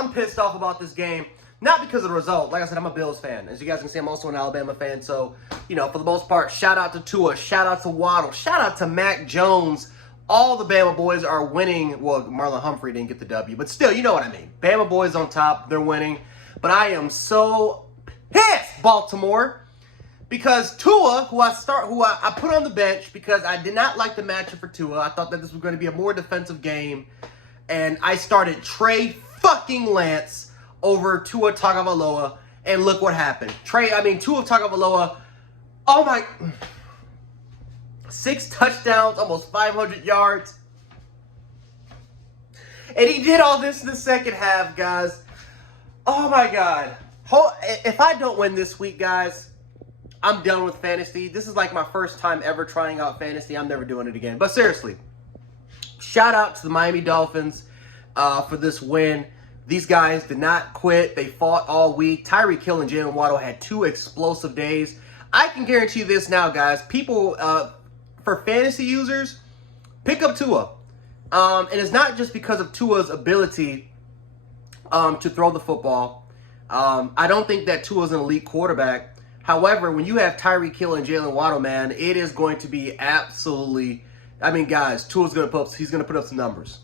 I'm pissed off about this game. Not because of the result. Like I said, I'm a Bills fan. As you guys can see, I'm also an Alabama fan. So, you know, for the most part, shout out to Tua, shout out to Waddle, shout out to Mac Jones. All the Bama boys are winning. Well, Marlon Humphrey didn't get the W, but still, you know what I mean. Bama boys on top, they're winning. But I am so pissed, Baltimore, because Tua, who I put on the bench because I did not like the matchup for Tua. I thought that this was going to be a more defensive game, and I started Trey fucking Lance over Tua Tagovailoa, and look what happened. Tua Tagovailoa, oh my, 6 touchdowns, almost 500 yards. And he did all this in the second half, guys. Oh my God. If I don't win this week, guys, I'm done with fantasy. This is like my first time ever trying out fantasy. I'm never doing it again. But seriously, shout out to the Miami Dolphins for this win. These guys did not quit. They fought all week. Tyreek Hill and Jalen Waddle had 2 explosive days. I can guarantee this now, guys. People, for fantasy users, pick up Tua. And it's not just because of Tua's ability to throw the football. I don't think that Tua's an elite quarterback. However, when you have Tyreek Hill and Jalen Waddle, man, it is going to be absolutely... I mean, guys, Tua's going to put up some numbers.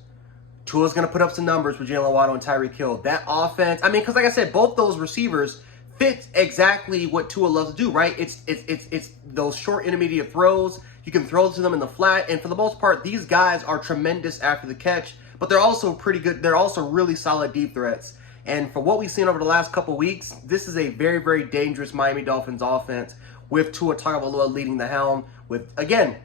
Tua's going to put up some numbers with Jalen Waddle and Tyreek Hill. That offense, I mean, because like I said, both those receivers fit exactly what Tua loves to do, right? It's those short intermediate throws. You can throw to them in the flat, and for the most part, these guys are tremendous after the catch, but they're also pretty good. They're also really solid deep threats. And for what we've seen over the last couple of weeks, this is a very, very dangerous Miami Dolphins offense with Tua Tagovailoa leading the helm. With, again,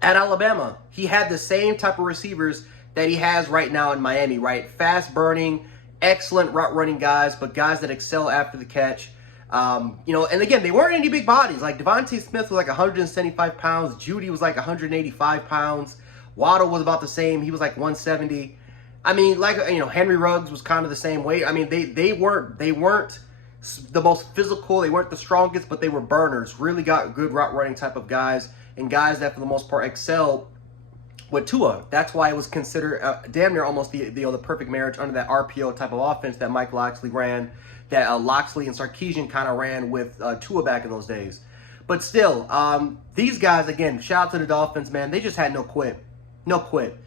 at Alabama, he had the same type of receivers that he has right now in Miami, right? Fast burning, excellent route running guys, but guys that excel after the catch. You know, and again, they weren't any big bodies. Like Devontae Smith was like 175 pounds. Judy was like 185 pounds. Waddle was about the same. He was like 170. I mean, like, you know, Henry Ruggs was kind of the same weight. I mean, they weren't the most physical. They weren't the strongest, but they were burners. Really got good route running type of guys, and guys that for the most part excel with Tua. That's why it was considered damn near almost the perfect marriage under that RPO type of offense that Mike Loxley ran, that Loxley and Sarkisian kind of ran with Tua back in those days. But still, these guys, again, shout out to the Dolphins, man. They just had no quit. No quit.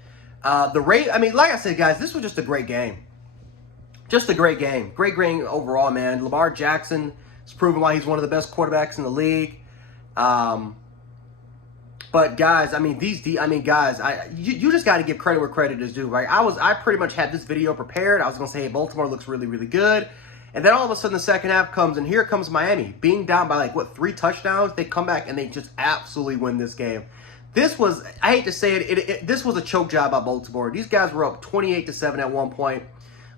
I mean, like I said, guys, this was just a great game. Just a great game. Great game overall, man. Lamar Jackson has proven why he's one of the best quarterbacks in the league. But guys, I mean, you just got to give credit where credit is due, right? I pretty much had this video prepared. I was gonna say, hey, Baltimore looks really, really good, and then all of a sudden the second half comes, and here comes Miami being down by 3 touchdowns. They come back and they just absolutely win this game. This was, I hate to say it, this was a choke job by Baltimore. These guys were up 28-7 at one point,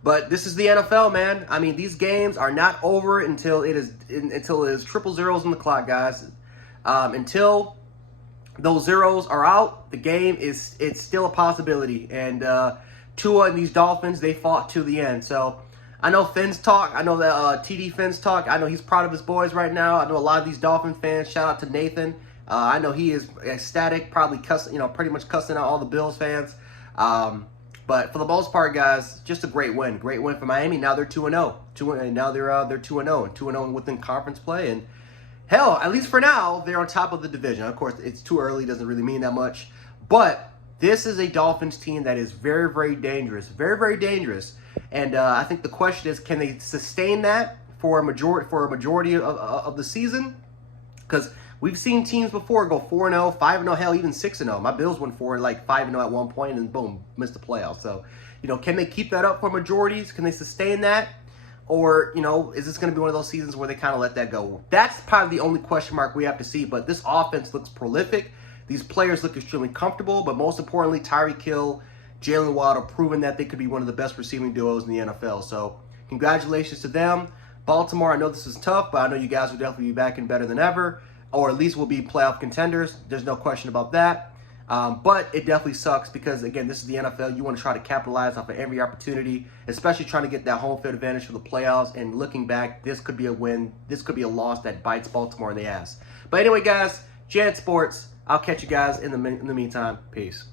but this is the NFL, man. I mean, these games are not over until it is triple zeros on the clock, guys. Until those zeros are out, the game it's still a possibility. And Tua and these Dolphins, they fought to the end. So I know Fins talk. I know that TD Fins talk. I know he's proud of his boys right now. I know a lot of these Dolphin fans. Shout out to Nathan. I know he is ecstatic, probably pretty much cussing out all the Bills fans. But for the most part, guys, just a great win. Great win for Miami. Now they're 2-0. Now they're 2-0 and 2-0 within conference play. And hell, at least for now, they're on top of the division. Of course, it's too early. Doesn't really mean that much. But this is a Dolphins team that is very, very dangerous. Very, very dangerous. And I think the question is, can they sustain that for a majority of the season? Because we've seen teams before go 4-0, 5-0, hell, even 6-0. My Bills went for 5-0 at one point and boom, missed the playoffs. So, can they keep that up for majorities? Can they sustain that? Or, is this going to be one of those seasons where they kind of let that go? That's probably the only question mark we have to see. But this offense looks prolific. These players look extremely comfortable. But most importantly, Tyreek Hill, Jalen Waddle, proven that they could be one of the best receiving duos in the NFL. So, congratulations to them. Baltimore, I know this is tough, but I know you guys will definitely be back in better than ever. Or at least will be playoff contenders. There's no question about that. But it definitely sucks because, again, this is the NFL. You want to try to capitalize off of every opportunity, especially trying to get that home field advantage for the playoffs. And looking back, this could be a win. This could be a loss that bites Baltimore in the ass. But anyway, guys, Jan Sports. I'll catch you guys in the meantime. Peace.